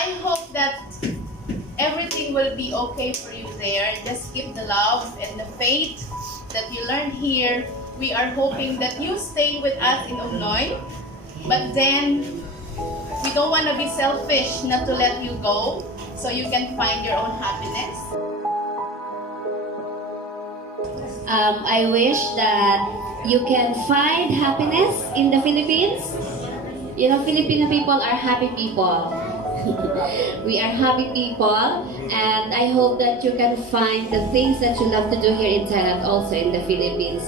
I hope that everything will be okay for you there. Just keep the love and the faith that you learned here. We are hoping that you stay with us in Ognoy, but then we don't want to be selfish not to let you go so you can find your own happiness. I wish that you can find happiness in the Philippines. You know, Filipino people are happy people. We are happy people, and I hope that you can find the things that you love to do here in Thailand, also in the Philippines.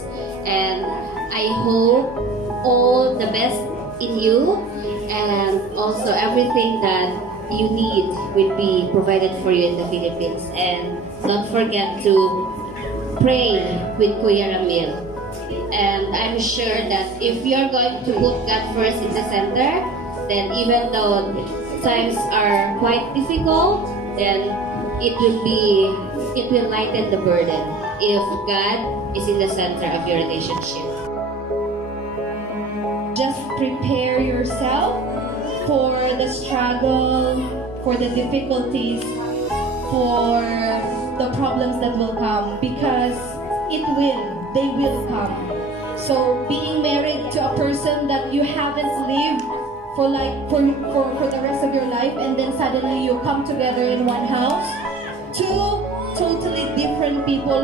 And I hope all the best in you, and also everything that you need will be provided for you in the Philippines. And don't forget to pray with Kuya Ramil. And I'm sure that if you're going to put God first in the center, then even though times are quite difficult, then it will lighten the burden if God is in the center of your relationship. Just prepare yourself for the struggle, for the difficulties, for the problems that will come, because they will come. So being married to a person that you haven't lived for the rest of your life, and then suddenly you come together in one house, two totally different people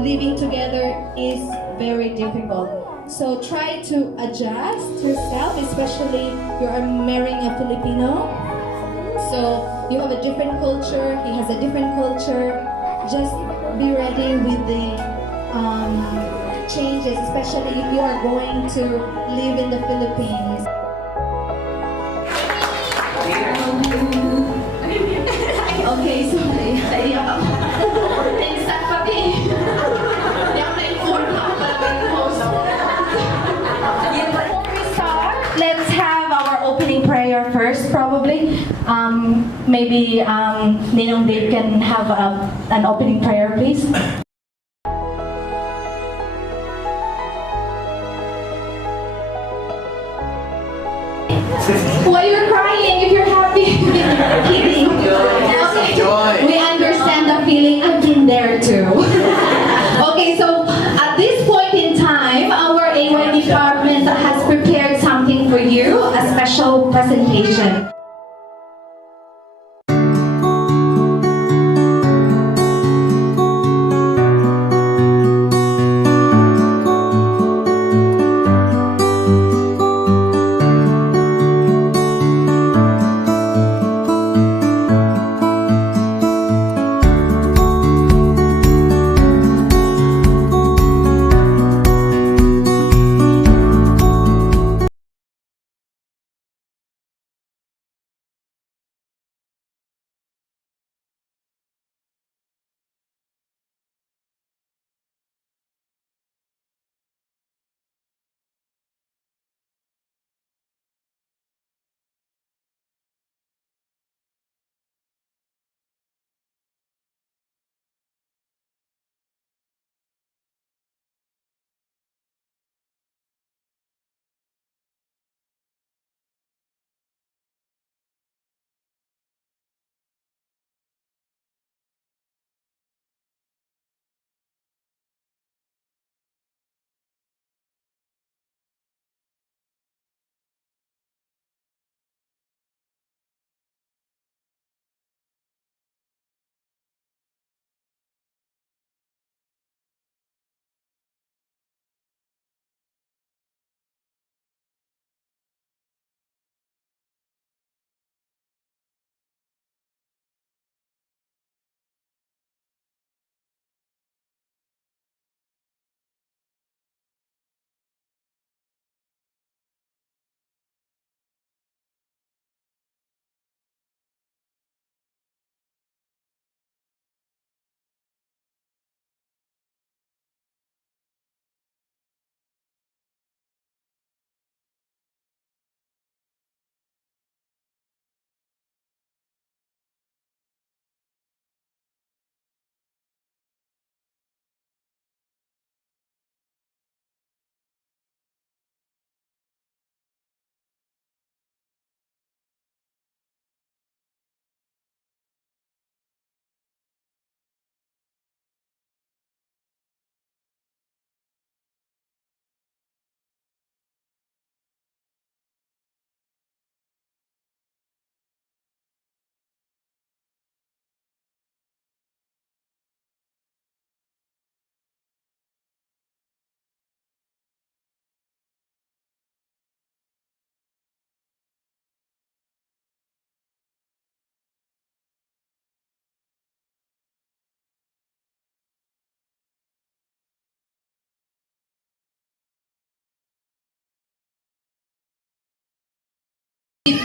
living together is very difficult. So try to adjust yourself, especially you are marrying a Filipino. So you have a different culture, he has a different culture. Just be ready with the changes, especially if you are going to live in the Philippines. Okay, sorry. Before we start, let's have our opening prayer first, probably. Maybe Ninong Dave can have an opening prayer, please. Why you're crying if you're happy? Kidding. Okay. We understand the feeling. I've been there too. Okay, so at this point in time, our AY department has prepared something for you, a special presentation.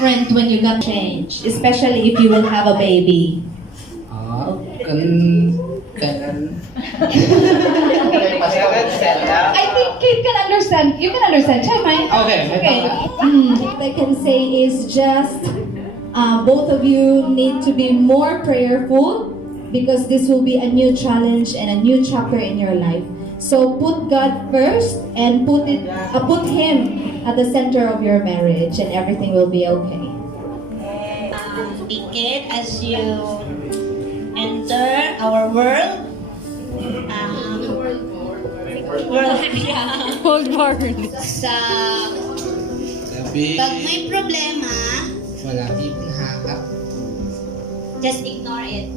different when you got change, especially if you will have a baby? I think Kate can understand. You can understand. Try mine. Okay. What I can say is just both of you need to be more prayerful because this will be a new challenge and a new chapter in your life. So put God first and put Him at the center of your marriage, and everything will be okay. Kate, as you enter our world, sa pag may problema, just ignore it.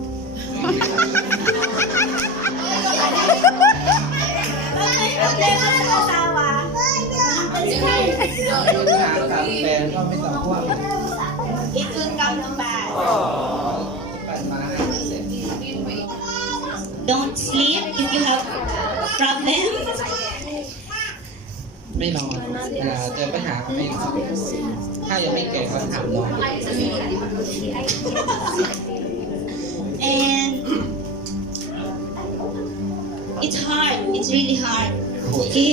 Pag may problema sa asawa, it will come to pass. Don't sleep if you have problems. ไม่นอนเจอปัญหาไม่ถ้ายังไม่แก่ก็ถามนอน And it's hard. It's really hard. Okay.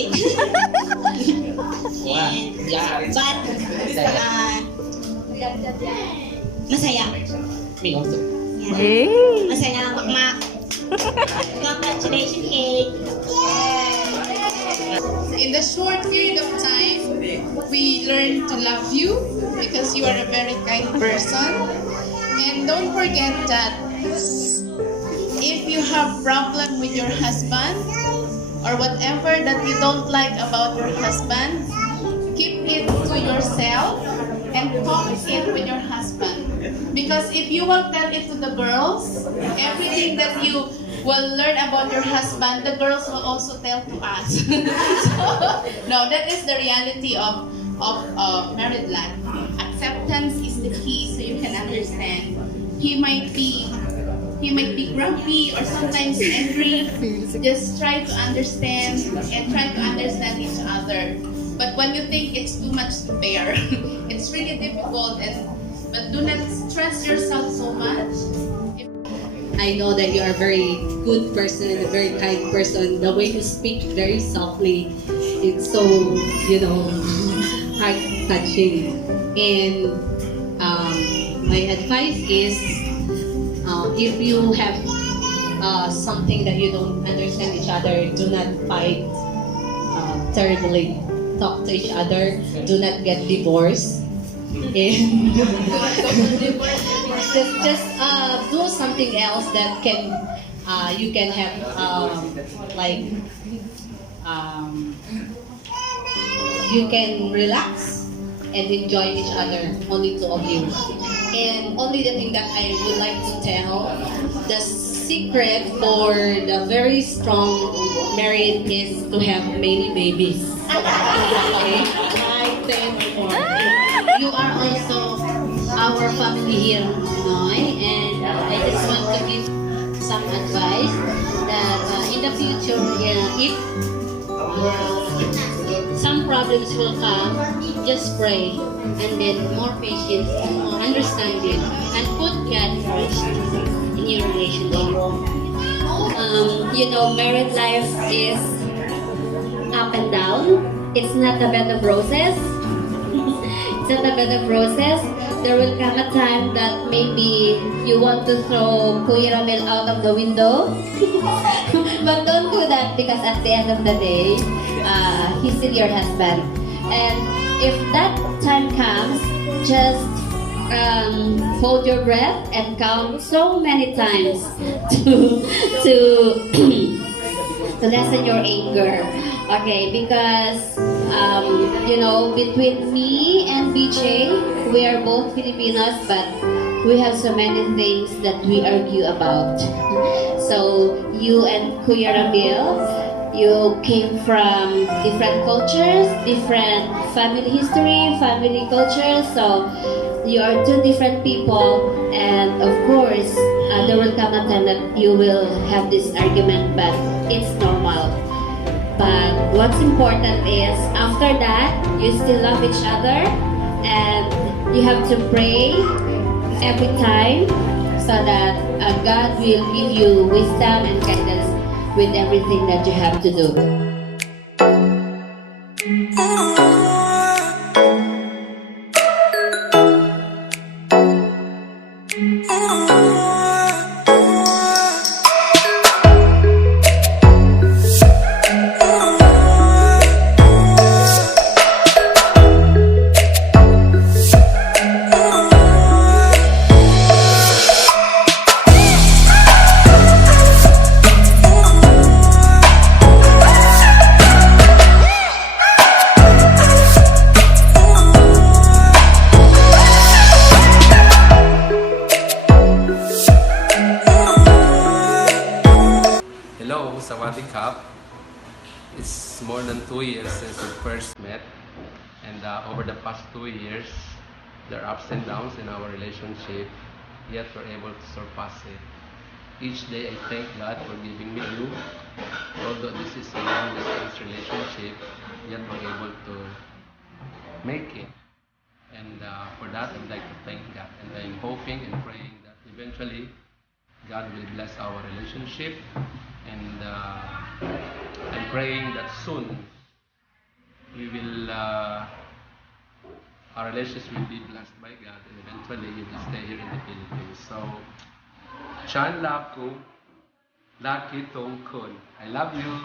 ว่ายาก But แต่ masaya. มีความสุข Yeah. Masaya mak. Congratulations, Kate. In the short period of time, we learn to love you because you are a very kind person. And don't forget that if you have problem with your husband or whatever that you don't like about your husband, keep it to yourself and talk it with your husband. Because if you will tell it to the girls, everything that you will learn about your husband, the girls will also tell to us. So, no, that is the reality of married life. Acceptance is the key, so you can understand. He might be grumpy or sometimes angry. Just try to understand and try to understand each other. But when you think it's too much to bear, it's really difficult. But do not stress yourself so much. I know that you are a very good person and a very kind person. The way you speak very softly, it's so, heart-touching. And my advice is, if you have something that you don't understand each other, do not fight terribly. Talk to each other. Do not get divorced. And just do something else that you can have you can relax and enjoy each other, only two of you. And only the thing that I would like to tell, the secret for the very strong married is to have many babies. Okay? 9, 10, or more. You are also our family here in Illinois, and I just want to give some advice that in the future, if some problems will come, just pray, and then more patience, more understanding, and put God first in your relationship. Married life is up and down. It's not a bed of roses. It's not a bed of roses. There will come a time that maybe you want to throw Kuya Ramil out of the window. But don't do that, because at the end of the day, he's still your husband. And if that time comes, just hold your breath and count so many times to lessen your anger. Okay, because between me and BJ, we are both Filipinos, but we have so many things that we argue about. So you and Kuya Ramil, you came from different cultures, different family history, family cultures. So you are two different people, and of course, there will come a time that you will have this argument, but it's normal. But what's important is, after that, you still love each other, and You have to pray every time so that God will give you wisdom and guidance with everything that you have to do. Hello, Sawadee Kap. It's more than 2 years since we first met, and over the past 2 years, there are ups and downs in our relationship, yet we're able to surpass it. Each day I thank God for giving me you. Although this is a long-distance relationship, yet we're able to make it. And for that, I'd like to thank God. And I'm hoping and praying that eventually God will bless our relationship. And I'm praying that soon we will, our relationship will be blessed by God, and eventually you will stay here in the Philippines. So, Chan Laku, Laki Tong Kun. I love you.